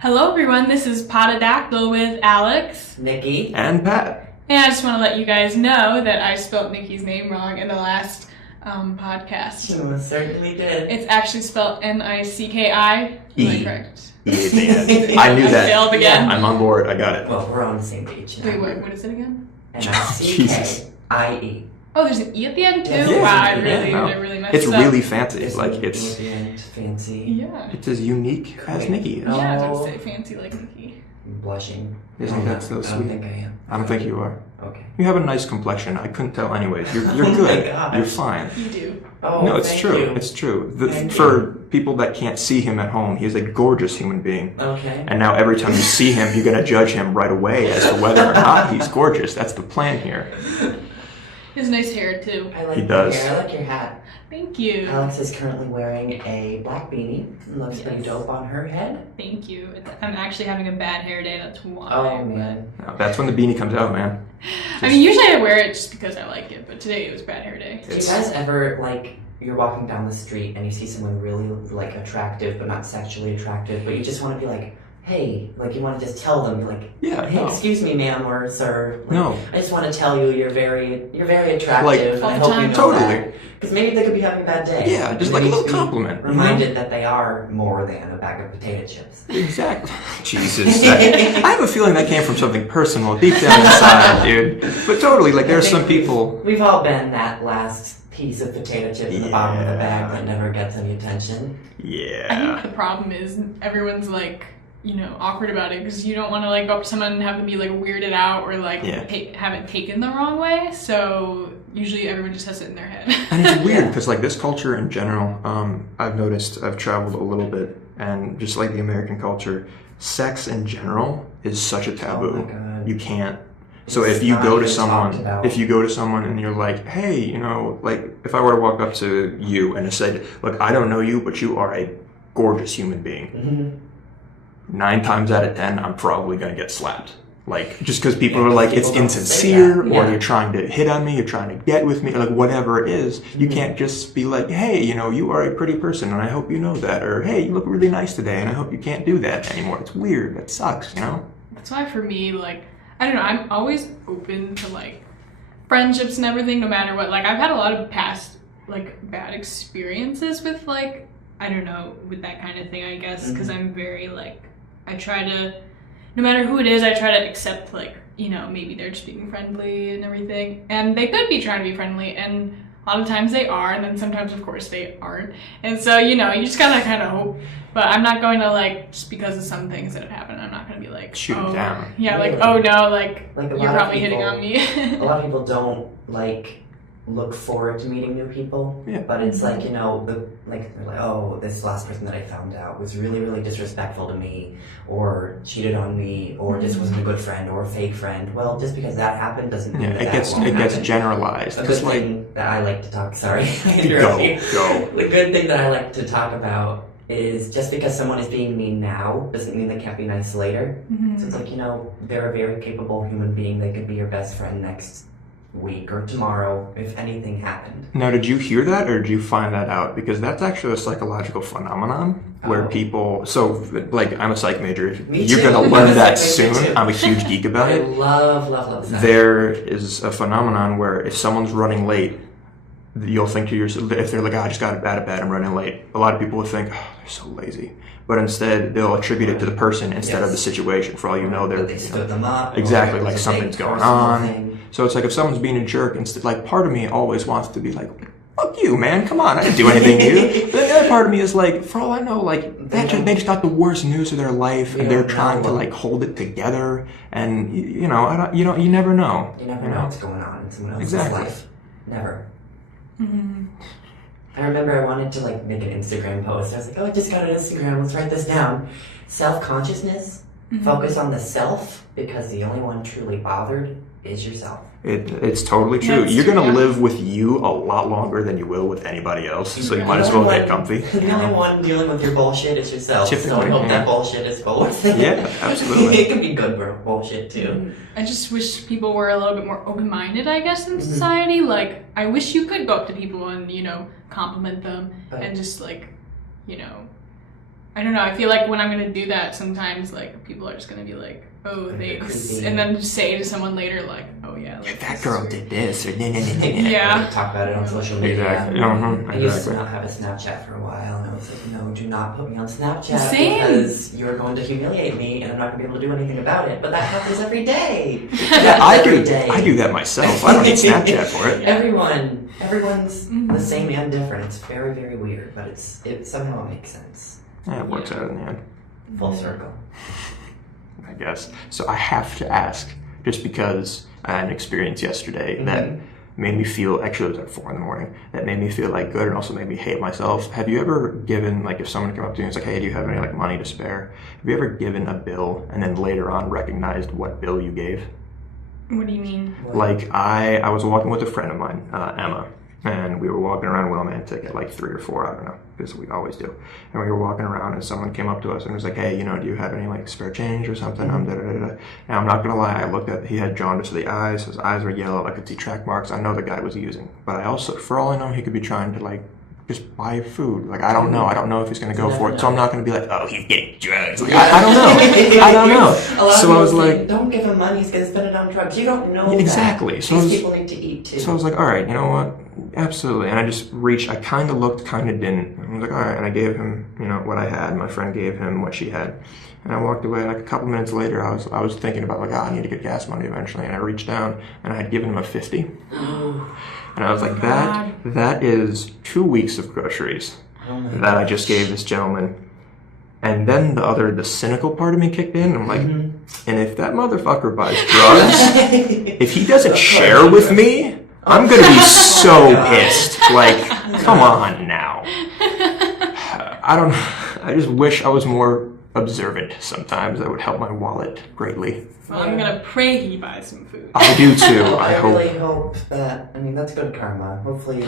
Hello everyone, this is Pododactyl with Alex, Nikki, and Pat. and I just want to let you guys know that I spelled Nikki's name wrong in the last podcast. You most certainly did. It's actually spelled Nicki. Am I correct? E at the end. I knew I that. failed again. I'm on board. I got it. Well, we're on the same page now. Wait, what is it again? Nicki. Oh, there's an E at the end too? Yeah. Wow, I Yeah, really messed It's up. really fancy. It's Like at it's the end, fancy. Yeah. it's as unique as Nikki is. Yeah, I was going to say fancy like Nikki. I'm blushing. Isn't that so I don't sweet? think I am. I don't think you are. Okay. You have a nice complexion. I couldn't tell anyways. You're Oh my good. gosh. You're fine. You do. Oh, No, it's thank true. you. It's true. Thank For people that can't see him at home, he's a gorgeous human being. Okay. And now every time you see him, you're going to judge him right away as to whether or not he's gorgeous. That's the plan here. He has nice hair too. I like He your does. hair. I like your hat. Thank you. Alex is currently wearing a black beanie. It looks pretty dope on her head. Thank you. I'm actually having a bad hair day, that's why. Oh, man. No, that's when the beanie comes out, man. I mean, usually I wear it just because I like it, but today it was bad hair day. Do you guys ever, like, you're walking down the street and you see someone really, like, attractive, but not sexually attractive, but you just want to be like, hey, like, you want to just tell them, like, Yeah, hey, no. excuse me, ma'am or sir. Like, No. I just want to tell you you're very attractive. Like, and I all the hope you time. know Totally. Because maybe they could be having a bad day. Yeah, just And like they a need little to be compliment. you know? Reminded that they are more than a bag of potato chips. Exactly. Jesus. I have a feeling that came from something personal deep down inside, dude. But totally, like, there's some people. We've all been that last piece of potato chip in the bottom of the bag Yeah. that never gets any attention. I Yeah. think the problem is everyone's like, awkward about it because you don't want to like go up to someone and have them be like weirded out or like Yeah. have it taken the wrong way. So usually everyone just has it in their head. And it's weird because, like, this culture in general, I've noticed, I've traveled a little bit, and just like the American culture, sex in general is such a taboo. Oh my God. You can't. So It's if you not go to even talked someone, about. if you go to someone and you're like, hey, like, if I were to walk up to you and I said, look, I don't know you, but you are a gorgeous human being. Mm-hmm. 9 times out of 10, I'm probably gonna get slapped. Like, just because people Yeah, are like, people it's don't say insincere, that. or Yeah. you're trying to hit on me, you're trying to get with me, like whatever it is. You Mhm. can't just be like, hey, you are a pretty person, and I hope you know that, or hey, you look really nice today, and I hope you can't do that anymore. It's weird. That sucks, That's why for me, like, I don't know, I'm always open to like friendships and everything, no matter what. Like, I've had a lot of past like bad experiences with like, I don't know, with that kind of thing, I guess, because I'm very like, I try to, no matter who it is, I try to accept like, maybe they're just being friendly and everything, and they could be trying to be friendly, and a lot of times they are, and then sometimes of course they aren't, and so you just gotta kind of hope. But I'm not going to like, just because of some things that have happened, I'm not going to be like, Shoot 'em oh, down. yeah, like, Really? oh no, like Like a you're lot of probably hitting people- on me. A lot of people don't like look forward to meeting new people. Yeah. But it's like, they're like, oh, this last person that I found out was really, really disrespectful to me, or cheated on me, or just wasn't a good friend, or a fake friend. Well, just because that happened doesn't mean Yeah, that it that gets won't happen. generalized. A Because good like, thing that I like to talk. Sorry, I interrupted you. go. The good thing that I like to talk about is just because someone is being mean now doesn't mean they can't be nice later. Mhm. So it's like, they're a very capable human being. They could be your best friend next week or tomorrow if anything happened. Now, did you hear that, or did you find that out? Because that's actually a psychological phenomenon where Oh. people. So, like, I'm a psych major. Me You're too. gonna learn I'm a that psych major soon. too. I'm a huge geek about I it. love that. There is a phenomenon where if someone's running late, you'll think to yourself, if they're like, I just got out of bed, I'm running late. A lot of people would think, oh, they're so lazy. But instead, they'll attribute it to the person instead of the situation. For all you know, they're But they stood them up. exactly, or like there's a big something's going personal on. thing. So it's like if someone's being a jerk, like part of me always wants to be like, fuck you, man, come on, I didn't do anything to you. But the other part of me is like, for all I know, like they just got the worst news of their life, and they're trying to like hold it together, and you never know. You never know what's going on in someone else's Exactly. life. Never. Mhm. I remember I wanted to like make an Instagram post. I was like, oh, I just got an Instagram. Let's write this down. Self-consciousness. Focus on the self, because the only one truly bothered is yourself. It's totally true. That's You're gonna true, yeah. live with you a lot longer than you will with anybody else, so you The might as only well get one- comfy. The only one dealing with your bullshit is yourself. So I Typically, hope yeah. that bullshit is full of it. Yeah, absolutely. It can be good bullshit too. I just wish people were a little bit more open-minded, I guess, in society. Like, I wish you could go up to people and, compliment them But- and just like, I don't know. I feel like when I'm gonna do that, sometimes like people are just gonna be like, "Oh, thanks," Creepy. and then just say to someone later like, "Oh yeah, like, That this girl is did this or Yeah. Talk about it on social media. Exactly. I used to not have a Snapchat for a while, and I was like, no, do not put me on Snapchat Same. because you're going to humiliate me, and I'm not going to be able to do anything about it. But that happens every day. Yeah, I Every do. day. I do that myself. I don't need Snapchat for it. Everyone's the same and different. It's very, very weird, but it somehow makes sense. Yeah, it works out in the end, Full circle. I guess. So I have to ask, just because I had an experience yesterday that made me feel, actually it was at 4 a.m, that made me feel like good and also made me hate myself. Have you ever given, like if someone came up to you and was like, hey, do you have any like money to spare? Have you ever given a bill and then later on recognized what bill you gave? What do you mean? Like I was walking with a friend of mine, Emma, and we were walking around Willimantic at like 3 or 4, I don't know, because we always do. And we were walking around and someone came up to us and was like, hey, do you have any like spare change or something? Now I'm not gonna lie, I looked at, he had jaundice of the eyes, his eyes were yellow, I could see track marks, I know the guy was using. But I also, for all I know, he could be trying to like just buy food. Like I don't know if he's gonna go for it. So I'm not gonna be like, oh, he's getting drugs. Like, I don't know. I don't know. So I was like, don't give him money, he's gonna spend it on drugs. You don't know exactly. that. So These people need to eat too. So I was like, all right, you know what? Absolutely. And I just reached, I kind of looked, kind of didn't. I was like, all right. And I gave him, what I had. My friend gave him what she had. And I walked away. Like a couple minutes later, I was thinking about like, I need to get gas money eventually. And I reached down and I had given him a 50. And I was like, that is 2 weeks of groceries that I just gave this gentleman. And then the cynical part of me kicked in. I'm like, and if that motherfucker buys drugs, if he doesn't share with me, I'm gonna be so pissed. Like, come on now. I just wish I was more observant sometimes. That would help my wallet greatly. Well, I'm gonna pray he buys some food. I do too. I really hope that, that's good karma. Hopefully,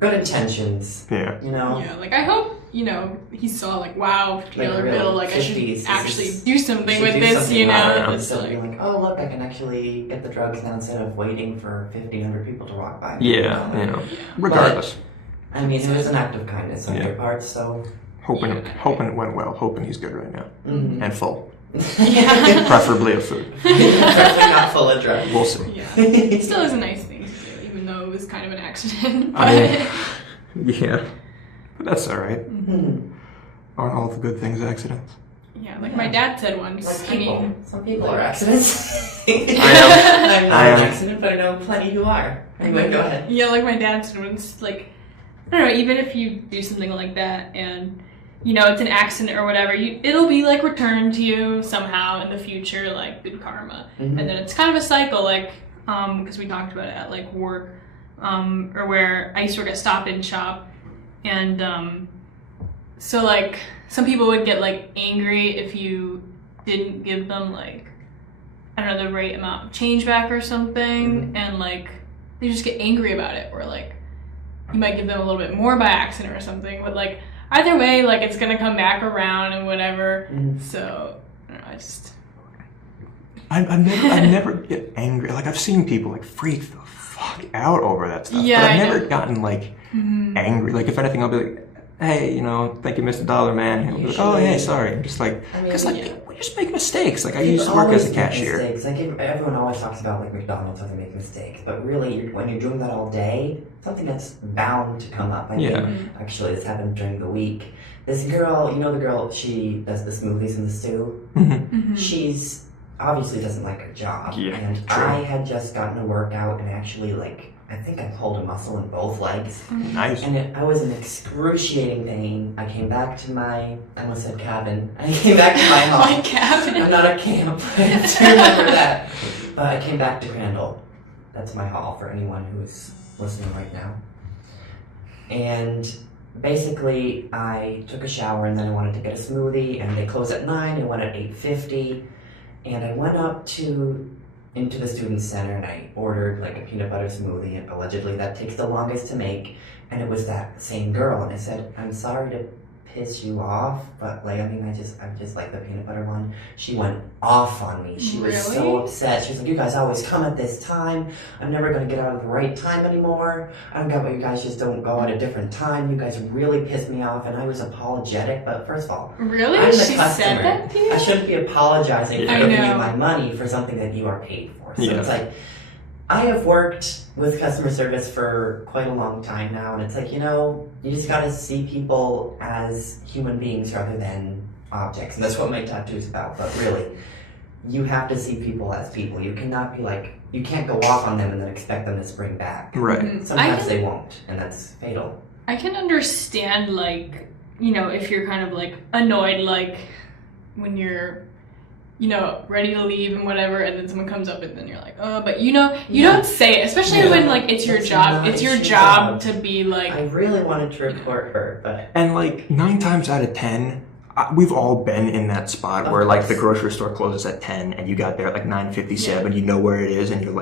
good intentions. Yeah. Yeah, like I hope, he saw like, wow, $50 bill, like I should actually do something with this, It's like, oh look, I can actually get the drugs now instead of waiting for 1,500 people to walk by. Yeah, regardless. But, it was an act of kindness on your part, so... Hoping it went well. Hoping he's good right now. And full. Yeah. Preferably of food. Preferably not full of drugs. We'll see. Yeah. It still is a nice thing to do, even though it was kind of an accident. Yeah. But that's alright. Aren't all the good things accidents? Yeah, like my dad said once. Some people are accidents. I am. I'm not an accident, but I know plenty who are. Anyway, go ahead. Yeah, like my dad said once, like, I don't know, even if you do something like that and, it's an accident or whatever, it'll be, like, returned to you somehow in the future, like, good karma. And then it's kind of a cycle, like, because we talked about it at, like, work, or where I used to work at Stop and Shop, and, so, like, some people would get, like, angry if you didn't give them, like, I don't know, the right amount of change back or something, and, like, they just get angry about it, or, like, you might give them a little bit more by accident or something, but, like, either way, like, it's gonna come back around and whatever, so, I don't know, I never get angry. Like, I've seen people, like, freak the fuck out over that stuff, yeah, but I've never gotten, like, angry. Like, if anything, I'll be like, hey, thank you, Mr. Dollar Man. He'll be like, oh, hey, sorry. I'm just like, because, we just make mistakes. Like, I used to work as a cashier. Mistakes. Like, everyone always talks about, like, McDonald's, how they make mistakes. But really, when you're doing that all day, something that's bound to come up. Actually, this happened during the week. This girl, the girl, she does the smoothies and the stew. She's obviously doesn't like her job. Yeah, and true. I had just gotten a workout and actually, like, I think I pulled a muscle in both legs. Nice. And I was in excruciating pain. I came back to I almost said cabin. I came back to my home. My cabin? I'm not a camp. I do remember that. But I came back to Crandall. That's my hall for anyone who's listening right now. And basically, I took a shower and then I wanted to get a smoothie. And they close at 9. It went at 8:50. And I went up into the student center and I ordered like a peanut butter smoothie, and allegedly that takes the longest to make, and it was that same girl, and I said, I'm sorry to piss you off, but like, I mean, I'm just like the peanut butter one. She went off on me. She was so upset. She was like, you guys always come at this time. I'm never going to get out at the right time anymore. I don't get why you guys just don't go at a different time. You guys really pissed me off, and I was apologetic, but first of all, really? I'm the She customer. said that to you? I shouldn't be apologizing for I giving know. you my money for something that you are paid for. So Yeah. it's like, I have worked with customer service for quite a long time now, and it's like, you know, you just gotta see people as human beings rather than objects. And that's what my tattoo's about. But really, you have to see people as people. You cannot be like, you can't go off on them and then expect them to spring back. Right. Sometimes they won't, and that's fatal. I can understand, like, you know, if you're kind of like annoyed, like when you're, you know, ready to leave and whatever, and then someone comes up and then you're like, oh, but you know, you don't say it, especially when like it's your That's job. not It's your your job job. to be like, I really wanted to report her, but And like 9 times out of 10, we've all been in that spot Of where like course. the grocery store closes at 10 and you got there at like 9:57. You know where it is, and you're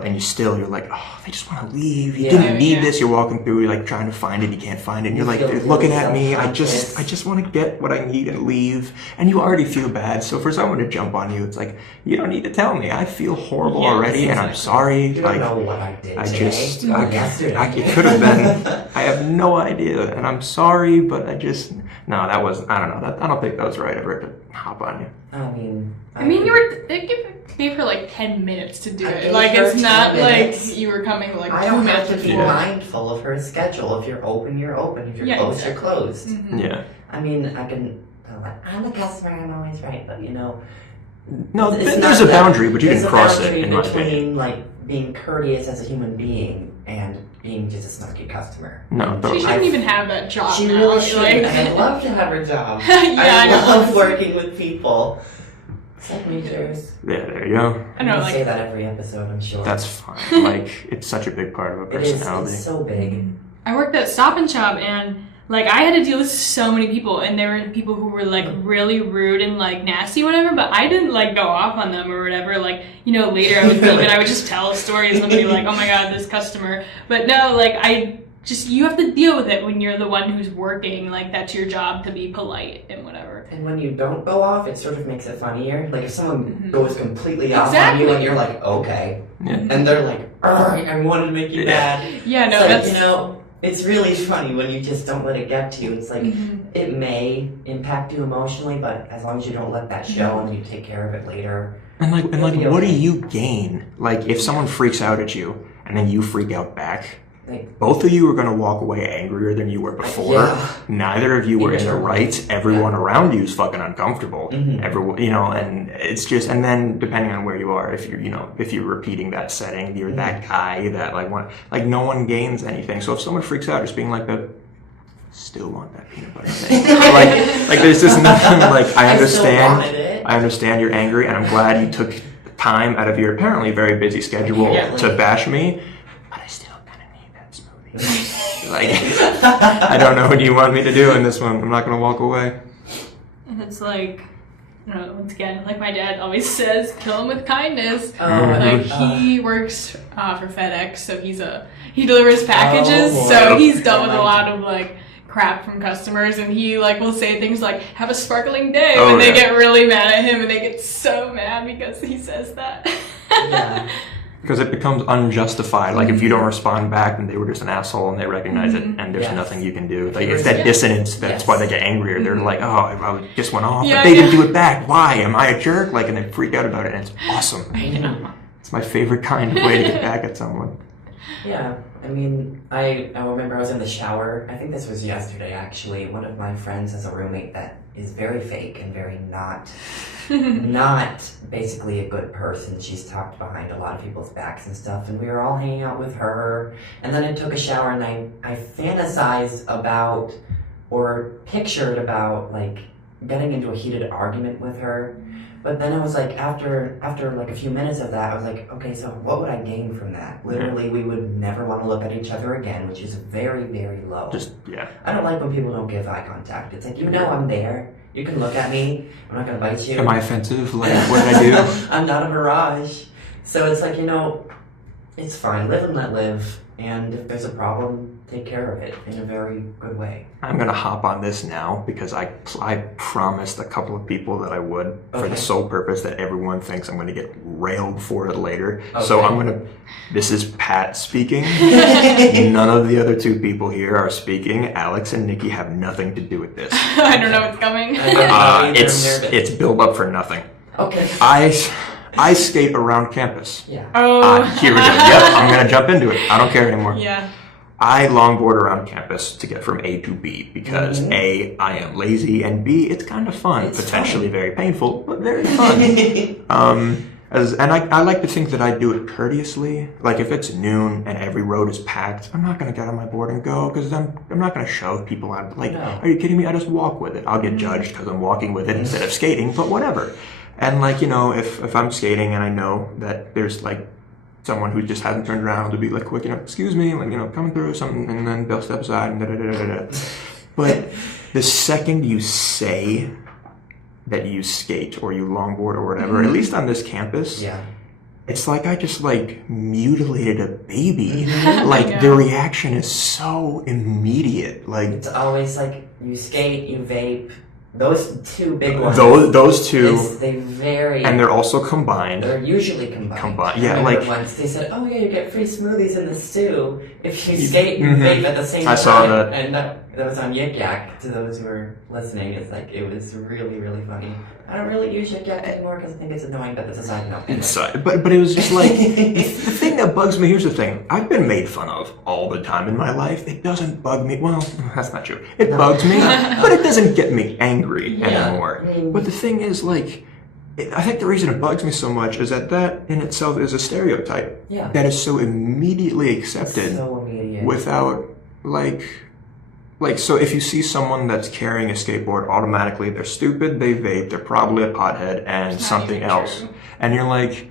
like, oh, they just want to leave. You Yeah. didn't need Yeah. this. You're walking through, you're like trying to find it, you can't find it. And you're like, feel they're looking really at me. I self-conscious. just want to get what I need and leave. And you already feel bad. So for someone to jump on you, it's like, you don't need to tell me. I feel horrible Yes, already, and I'm exactly. sorry. you Like, don't know what I did I today just, or yesterday. it could have been. I have no idea, and I'm sorry, but I just, no, that was, I don't know. I don't think that was right of her to hop on you. I mean, you were, they gave her like 10 minutes to do I it. gave Like, her it's 10 not minutes. like you were coming like I 2 don't minutes have to be before. mindful of her schedule. If you're open, you're open. If you're Yeah, closed, exactly. you're closed. Mhm. Yeah. I mean, I can tell like, I'm the customer, I'm always right, but you know, No, it's there's not a that- boundary, but you there's didn't a cross it, boundary in my opinion. between like being courteous as a human being and being just a snarky customer. No, She but shouldn't even have that job She now. really should. Like, And I'd love to have her job. Yeah, I I know. love working with people. It's like meters. yeah, there you go. I know, I'm gonna like, say that every episode, I'm sure. That's fine. Like, it's such a big part of a It is. personality. It's so big. I worked at Stop and Shop, and like I had to deal with so many people, and there were people who were like really rude and like nasty, whatever. But I didn't like go off on them or whatever. Like, you know, later I would leave and I would just tell stories and be like, oh my god, this customer. But no, like you have to deal with it when you're the one who's working. Like, that's your job to be polite and whatever. And when you don't go off, it sort of makes it funnier. Like if someone Mhm. goes completely off on Exactly. you and you're like, okay. Yeah. And they're like, I wanted to make you Yeah. mad. Yeah, no, It's like, that's you know, it's really funny when you just don't let it get to you. It's like, Mhm. it may impact you emotionally, but as long as you don't let that show and you take care of it later. And like, It'll be what do okay. you gain? Like, if someone freaks out at you and then you freak out back, Like, both of you are gonna walk away angrier than you were before. yeah. Neither of you were in the right. Everyone around you is fucking uncomfortable. Mhm. Everyone, you know, and it's just, and then depending on where you are, if you're, you know, if you're repeating that setting, you're that guy that like no one gains anything. So if someone freaks out, just being like that, still want that peanut butter thing. like there's just nothing. Like I still wanted understand. it. I understand you're angry, and I'm glad you took time out of your apparently very busy schedule Yeah. to bash me. But I still kind of need that smoothie. Like, I don't know what you want me to do in this one. I'm not gonna walk away. And it's like, I don't know, once again, like my dad always says, kill him with kindness. Oh, Like he works for FedEx, so he delivers packages, Oh, so boy. he's dealt with a lot of like crap from customers, and he like will say things like "Have a sparkling day" Oh, when they yeah. get really mad at him, and they get so mad because he says that. Yeah. Because it becomes unjustified. Like if you don't respond back, then they were just an asshole, and they recognize it, and there's Yes. nothing you can do. Like it's that Yeah. dissonance. That's Yes. why they get angrier. They're like, "Oh, I just went off, Yeah, but they didn't yeah. do it back. Why? Am I a jerk?" Like, and they freak out about it, and it's awesome. I know. It's my favorite kind of way to get back at someone. Yeah, I mean, I remember I was in the shower. I think this was yesterday, actually. One of my friends has a roommate that is very fake and very not basically a good person. She's talked behind a lot of people's backs and stuff, and we were all hanging out with her. And then I took a shower, and I fantasized about or pictured about like getting into a heated argument with her. But then I was like, after like a few minutes of that, I was like, okay, so what would I gain from that? Literally, we would never want to look at each other again, which is very, very low. Yeah. I don't like when people don't give eye contact. It's like, you know I'm there. You can look at me. I'm not going to bite you. Am I offensive? Like, what did I do? I'm not a mirage. So it's like, you know, it's fine. Live and let live. and if there's a problem, take care of it in a very good way. I'm gonna hop on this now because I promised a couple of people that I would for the sole purpose that everyone thinks I'm gonna get railed for it later. Okay. So this is Pat speaking. None of the other two people here are speaking. Alex and Nikki have nothing to do with this. I don't know what's coming. It's build up for nothing. Okay. I skate around campus. Yeah. Oh. Here we go. Yep, I'm gonna jump into it. I don't care anymore. Yeah. I longboard around campus to get from A to B because A, I am lazy, and B, it's kind of fun. It's potentially very painful, but very fun. I like to think that I do it courteously. Like if it's noon and every road is packed, I'm not gonna get on my board and go because I'm not gonna shove people out. Like, are you kidding me? I just walk with it. I'll get judged because I'm walking with it instead of skating, but whatever. And like, you know, if I'm skating and I know that there's like someone who just hasn't turned around to be like quick, you know, excuse me, like, you know, coming through something, and then they'll step aside and da-da-da-da-da. But the second you say that you skate or you longboard or whatever, at least on this campus, it's like I just like mutilated a baby. Like the reaction is so immediate. Like it's always like you skate, you vape. Those two big ones. Those two. They vary. And they're also combined. They're usually combined. Yeah, like like once they said, "Oh yeah, you get free smoothies in the stew if you skate and vape at the same time." I saw that. And that was on Yik Yak. To those who are listening, it's like it was really, really funny. I don't really use Yik Yak anymore because I think it's annoying, but that's a side note. But it was just like the thing that bugs me. Here's the thing: I've been made fun of all the time in my life. It doesn't bug me. Well, that's not true. It bugs me, but it doesn't get me angry anymore. But the thing is, like, I think the reason it bugs me so much is that in itself is a stereotype that is so immediately accepted without like, so if you see someone that's carrying a skateboard, automatically they're stupid, they vape, they're probably a pothead, and something else. True. And you're like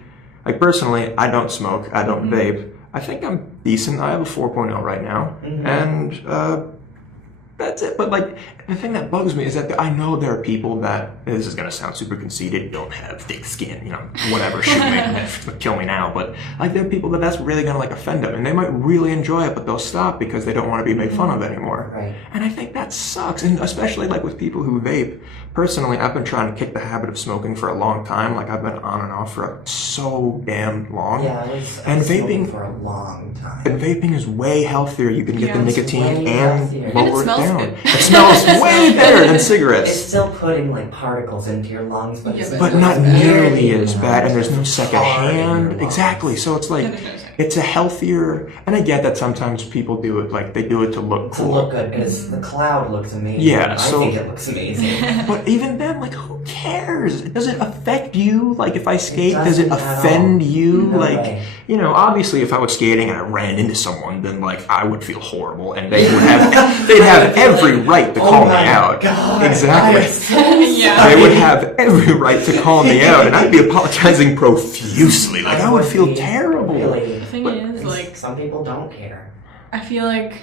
personally, I don't smoke, I don't vape. I think I'm decent. I have a 4.0 right now, and that's it. But like, the thing that bugs me is that I know there are people that, this is gonna sound super conceited, don't have thick skin, you know, whatever, shoot me, kill me now. But like, there are people that's really gonna like offend them, and they might really enjoy it, but they'll stop because they don't want to be made fun of anymore. Right. And I think that sucks, and especially like with people who vape. Personally, I've been trying to kick the habit of smoking for a long time. Like I've been on and off for so damn long. Yeah, I was vaping for a long time. And vaping is way healthier. You can get the nicotine and lower it down. Good. It smells way better than cigarettes. It's still putting like particles into your lungs, but not nearly as bad. And there's no second hand. Exactly. So it's like it's a healthier. And I get that sometimes people do it like they do it to look cool. To look good because the cloud looks amazing. Yeah, I think it looks amazing. But even then, like, who cares? Does it affect you? Like, if I skate, does it offend you? No like, way. You know, obviously, if I was skating and I ran into someone, then like I would feel horrible, and they would have they'd have every right to call me out. God, exactly. Yeah. They would have every right to call me out, and I'd be apologizing profusely. Like I would feel terrible. Really. The thing is, like, some people don't care. I feel like,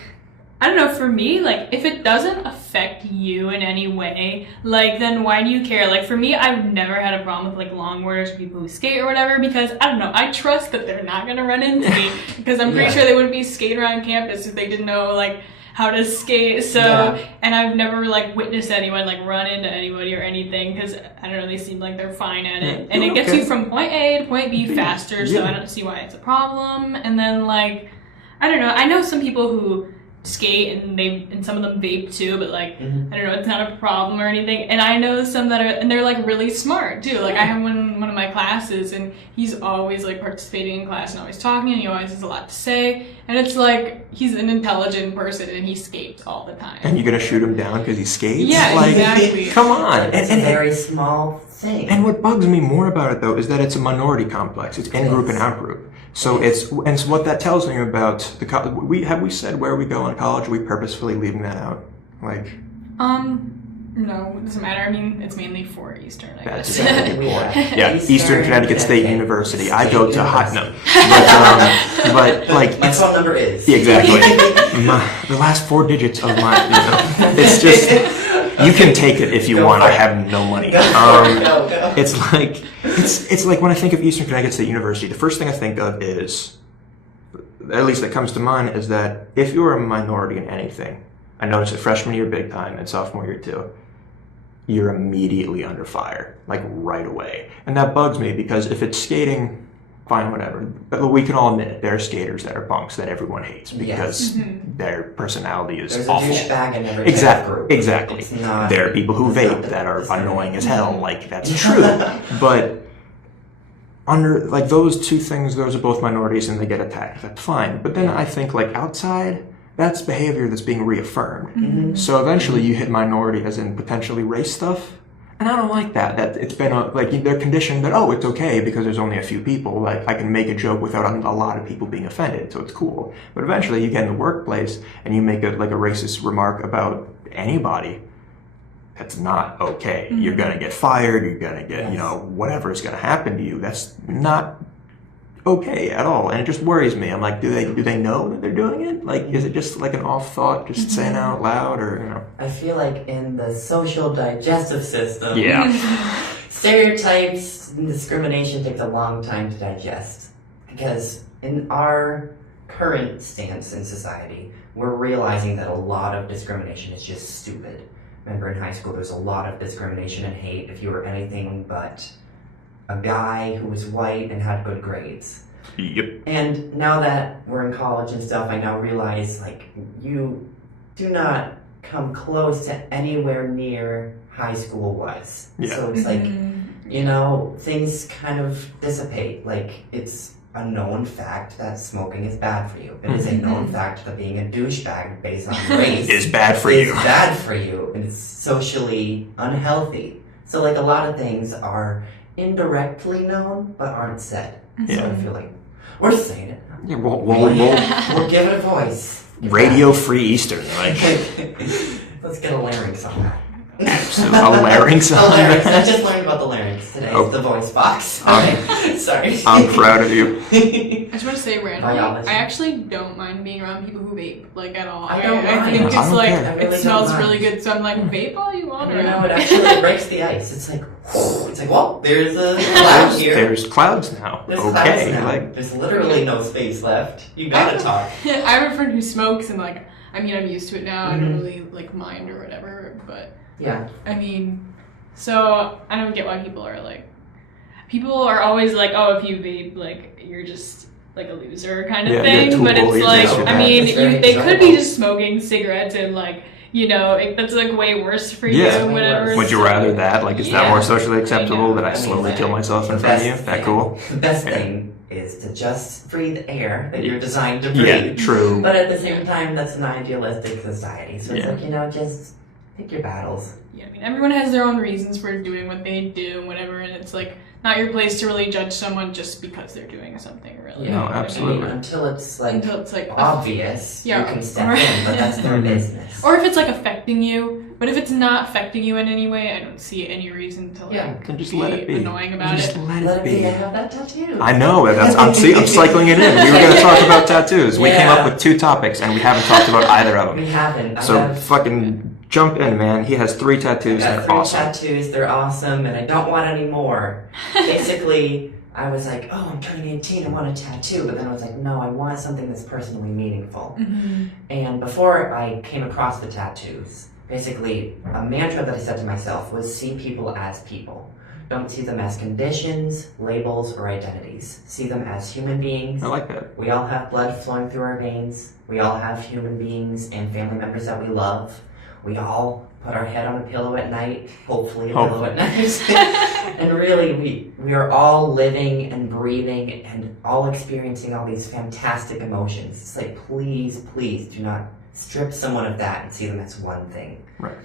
I don't know, for me, like, if it doesn't affect you in any way, like, then why do you care? Like, for me, I've never had a problem with, like, longboarders or people who skate or whatever, because, I don't know, I trust that they're not gonna run into me, because I'm pretty sure they wouldn't be skating around campus if they didn't know, like, how to skate. So, and I've never, like, witnessed anyone, like, run into anybody or anything, because, I don't know, they seem like they're fine at it. And it gets you from point A to point B faster, so I don't see why it's a problem. And then, like, I don't know, I know some people who skate and some of them vape too, but like I don't know, it's not a problem or anything. And I know some that are, and they're like really smart too. Like I have one of my classes, and he's always like participating in class and always talking, and he always has a lot to say. And it's like he's an intelligent person and he skates all the time. And you're gonna shoot him down because he skates? Yeah, like, exactly. Come on. It's a very small thing. And what bugs me more about it though is that it's a minority complex. It's in group and out group. So so what that tells me about the college. Have we said where we go in college? Are we purposefully leaving that out? Like, no, it doesn't matter. I mean, it's mainly for Eastern, I guess. That's exactly Yeah, Eastern Connecticut State University. I go to Hotnum. But like, my phone number is exactly the last 4 digits of my. You know, it's just. You can take it if you want. I have no money. Go. It's like when I think of Eastern Connecticut State University, the first thing I think of is at least that comes to mind, is that if you're a minority in anything, I noticed it freshman year big time and sophomore year too, you're immediately under fire, like right away. And that bugs me because if it's skating, fine, whatever. But we can all admit it, there are skaters that are punks that everyone hates because their personality is There's awful. a douchebag in every type of group. Exactly. There are people who vape that are annoying as hell. Like, that's true. But under, like, those two things, those are both minorities and they get attacked. That's fine. But then I think, like, outside, that's behavior that's being reaffirmed. So eventually you hit minority as in potentially race stuff. And I don't like that. That it's been like they're conditioned that, oh, it's okay because there's only a few people. Like, I can make a joke without a lot of people being offended, so it's cool. But eventually you get in the workplace and you make a racist remark about anybody. That's not okay. You're gonna get fired. You're gonna get whatever is gonna happen to you. That's not okay at all, and it just worries me. I'm like, do they know that they're doing it? Like, is it just like an off thought, just saying out loud, or I feel like in the social digestive system, Yeah. stereotypes and discrimination takes a long time to digest. Because in our current stance in society, we're realizing that a lot of discrimination is just stupid. Remember in high school, there's a lot of discrimination and hate if you were anything but a guy who was white and had good grades. Yep. And now that we're in college and stuff, I now realize, like, you do not come close to anywhere near high school was. Yeah. So it's like, things kind of dissipate. Like, it's a known fact that smoking is bad for you. It is a known fact that being a douchebag based on race is bad for you. Is bad for you, and it's socially unhealthy. So, like, a lot of things are indirectly known but aren't said. So I feel like we're saying it. Yeah, we'll We'll give it a voice. Radio Free Eastern, like Let's get a larynx on that. absolutely a larynx. The larynx. I just learned about the larynx today. Oh. It's the voice box. Sorry. I'm proud of you. I just want to say randomly, Biology. I actually don't mind being around people who vape, like, at all. I don't I mind. think it's I don't like, care. I really it smells don't really mind. good, so I'm like, vape all you want It around. actually breaks the ice. It's like, well, there's a cloud here. There's clouds now. There's Okay, clouds now. like There's literally no space left. You gotta talk. I have a friend who smokes, and, like, I mean, I'm used to it now. I don't really, like, mind or whatever, but, Yeah. I mean, so I don't get why people are always like, oh, if you vape, like, you're just like a loser kind of Yeah, thing. you're But too it's old, like, you're I mean, It's very they could be enjoyable. just smoking cigarettes and, like, that's like way worse for Yeah. you, whatever. would you So- rather that? Like, is that Yeah. more socially acceptable know. that I I mean, slowly kill myself in the front of you? best That thing- cool? The best Yeah. thing is to just breathe air that you're designed to breathe. Yeah, true. But at the same time, that's an idealistic society. So it's Yeah. like, just pick your battles. Yeah, I mean, everyone has their own reasons for doing what they do and whatever, and it's like not your place to really judge someone just because they're doing something, really. No, You know what I mean? absolutely. Until it's like Until it's like, obvious, Yeah, you can step or- in, but that's their business. or if it's like affecting you. But if it's not affecting you in any way, I don't see any reason to like Yeah. Then just be let it be. annoying about Just it. let Let it it be. be. I have that tattoo. I know. I'm cycling it in. We were going to talk about tattoos. We came Yeah. up with 2 topics, and we haven't talked about either of them. We haven't. So I have fucking jump in, man. He has 3 tattoos, I and got they're 3 awesome. tattoos. They're awesome, and I don't want any more. Basically, I was like, oh, I'm turning 18. I want a tattoo. But then I was like, no, I want something that's personally meaningful. And before I came across the tattoos, basically, a mantra that I said to myself was see people as people. Don't see them as conditions, labels, or identities. See them as human beings. I like that. We all have blood flowing through our veins. We all have human beings and family members that we love. We all put our head on a pillow at night, hopefully a pillow at night. And really, we are all living and breathing and all experiencing all these fantastic emotions. It's like, please, please do not strip someone of that and see them as one thing. Right.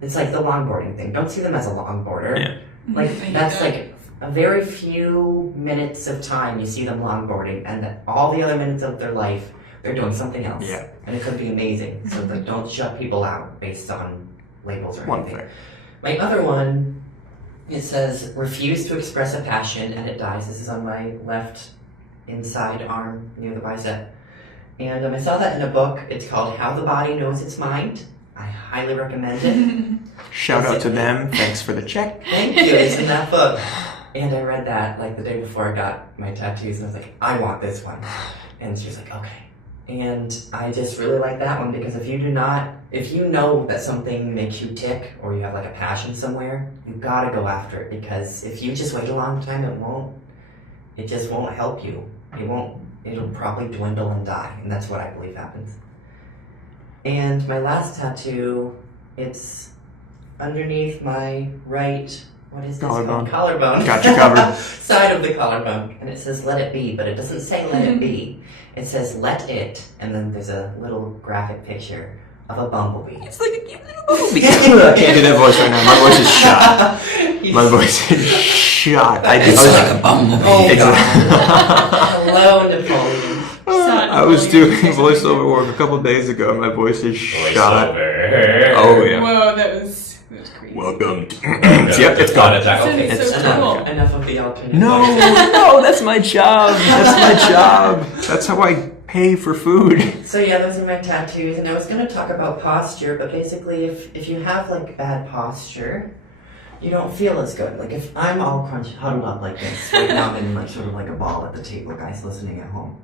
It's like the longboarding thing. Don't see them as a longboarder. Yeah. Like, I hate that's that. like a very few minutes of time you see them longboarding, and that all the other minutes of their life, they're doing something else. Yeah. And it could be amazing. So like, don't shut people out based on labels or One anything. thing. My other one, it says, refuse to express a passion and it dies. This is on my left inside arm near the bicep. And I saw that in a book. It's called How the Body Knows Its Mind. I highly recommend it. Shout out to them. Thanks for the check. Thank you. It's in that book. And I read that like the day before I got my tattoos, and I was like, I want this one. And she was like, okay. And I just really like that one because if you know that something makes you tick or you have like a passion somewhere, you gotta go after it, because if you just wait a long time, it just won't help you. It'll probably dwindle and die, and that's what I believe happens. And my last tattoo, it's underneath my right, what is this called? Collarbone. Got you covered. Side of the collarbone. And it says let it be, but it doesn't say let it be. It says let it, and then there's a little graphic picture of a bumblebee. It's like a cute little bumblebee. I can't do that voice right now. My voice is shot. My voice is shot. It's like a bumblebee. Oh, God. Hello, Napoleon. I was doing voiceover work a couple days ago, and my voice is shot. Oh, yeah. Whoa, that was crazy. Welcome to... Yep, it's gone. Okay, It's so cool. enough of the alternate. No, that's my job. That's my job. That's how I pay for food. So yeah, those are my tattoos, and I was going to talk about posture, but basically if you have like bad posture, you don't feel as good. Like if I'm all huddled up like this, right now I'm in like sort of like a ball at the table, guys listening at home.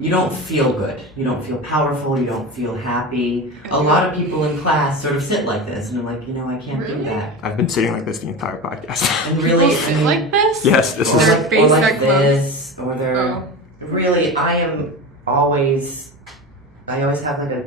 You don't feel good. You don't feel powerful. You don't feel happy. A lot of people in class sort of sit like this, and they're like, I can't do that. I've been sitting like this the entire podcast. And really, People sit like this? Yes, this Or is... their face or are like closed. this, or they're Oh. really. I always have like a.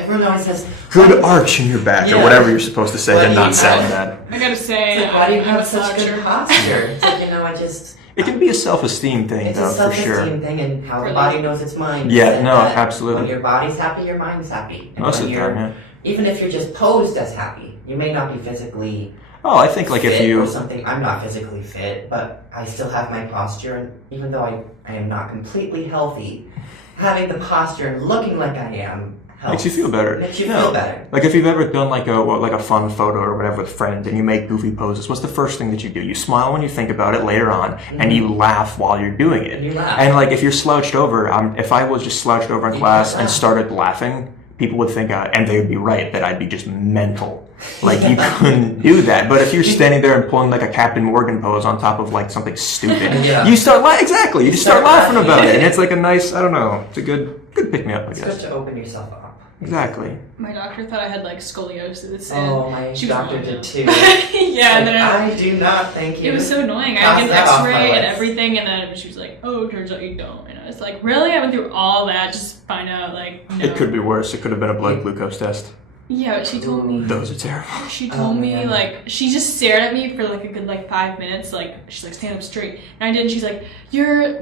Everyone always says Good arch in your back, or Yeah. whatever you're supposed to say, Why and do not you sound have- bad. I gotta say, It's like, why do you I'm have a such sloucher. good posture? It's like, I just. It can be a self-esteem thing, It's though, a for self-esteem sure. thing, and how the Really? body knows its mind. Yeah, And no, that absolutely. When your body's happy, your mind's happy. And Most when of the you're, time, yeah. even if you're just posed as happy, you may not be physically Oh, I think like fit if you... or something. I'm not physically fit, but I still have my posture, and even though I am not completely healthy, having the posture and looking like I am helps. Makes you feel better. Makes you No. feel better. Like if you've ever done like a fun photo or whatever with friends and you make goofy poses, what's the first thing that you do? You smile when you think about it later on, and you laugh while you're doing it. And you laugh. And like if you're slouched over, if I was just slouched over in You class can't and laugh. started laughing, people would think, and they would be right, that I'd be just mental. Like you couldn't do that. But if you're standing there and pulling like a Captain Morgan pose on top of like something stupid, Yeah. you start exactly. You just start Start laughing laughing. about it, and it's like a nice, I don't know, it's a good pick me up, I It's good guess. to open yourself up. Exactly. My doctor thought I had like scoliosis. Oh, And my she was doctor wrong, did though. too. Yeah, and then I do not thank you. it was so annoying. I Cross had to get that an off my X-ray and list. everything, and then she was like, "Oh, turns out you don't." And I was like, "Really? I went through all that just to find out like no." It could be worse. It could have been a blood glucose test. Yeah, but she told me. Those are terrible. She Oh, told me man. like she just stared at me for like a good 5 minutes. Like she's like stand up straight, and I did. And she's like,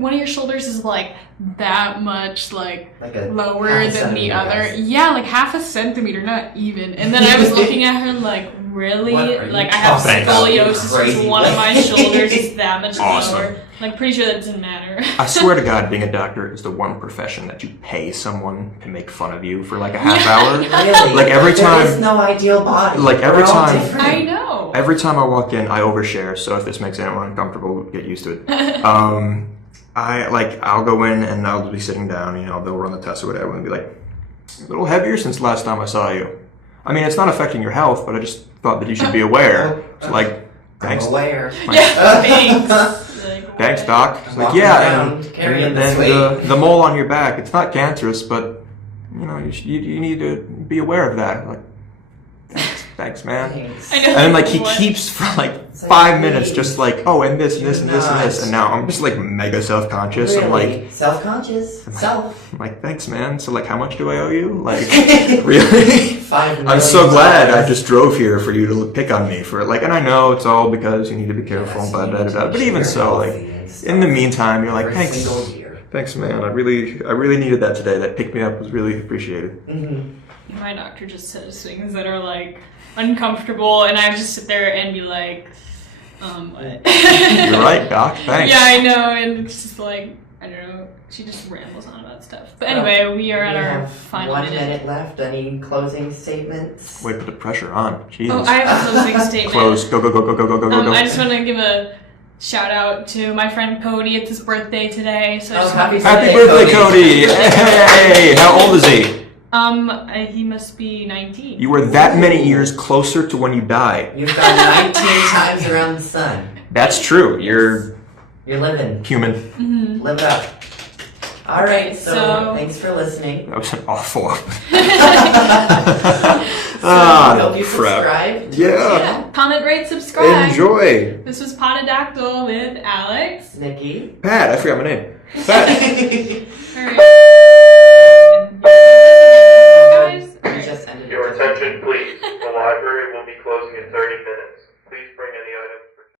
one of your shoulders is like that much like Like a lower half a than the centimeter, other. guys. Yeah, like half a centimeter, not even. And then I was looking at her like, really? What are you Like I have talking about, you scoliosis. crazy Just one of my lady? shoulders is that much Awesome. lower. Like pretty sure that doesn't matter. I swear to God, being a doctor is the one profession that you pay someone to make fun of you for like a half hour. Really? Like every time- There is no ideal body. Like, every We're all time- different. I know. Every time I walk in, I overshare. So if this makes anyone uncomfortable, get used to it. I'll go in and I'll be sitting down. They'll run the test or whatever, and be like, a little heavier since last time I saw you. I mean, it's not affecting your health, but I just thought that you should be aware. It's like, thanks. I'm aware. Yeah, thanks. Like, Thanks, doc. It's like, Walking yeah, around and carrying then this the mole on your back, it's not cancerous, but you need to be aware of that. Like, thanks, man. Thanks. I know. And then like he What? keeps for like It's like, 5 minutes please. just like, oh, and this and this and this and this, not. and now I'm just like mega self-conscious. I'm Really? Self-conscious? Self. like, thanks, man. So like, how much do I owe you? Like, really? 5 I'm so million glad I dollars. just drove here for you to pick on me for like, and I know it's all because you need to be careful, Yes, blah, you blah, need blah. to But make even sure so, you're like, healthy and stuff. in the meantime, you're like, Every thanks, single year. thanks, man. I really needed that today. That pick me up was really appreciated. Mm-hmm. My doctor just says things that are like uncomfortable, and I just sit there and be like, what? You're right, doc. Thanks. Yeah, I know, and it's just like, I don't know, she just rambles on about stuff. But anyway, we are at We our have final 1 minute. minute left. Any closing statements? Wait, put the pressure on. Jesus. Oh, I have a closing statement. Close. Go, go, go, go, go, go, go, go. I just want to give a shout out to my friend Cody. It's his birthday today, so I Oh, just happy wanna- Happy birthday, Cody! Hey! How old is he? He must be 19. You are that many years closer to when you die. You've gone 19 times around the sun. That's true. You're living. human. Mm-hmm. Live it up. All right, so So- thanks for listening. That was an awful. Hope you crap. subscribe. Yeah. Comment, rate, subscribe. Enjoy. This was Pododactyl with Alex. Nikki. Pat, I forgot my name. Pat. Alright. Guys. We just ended Your it. attention, please. The library will be closing in 30 minutes. Please bring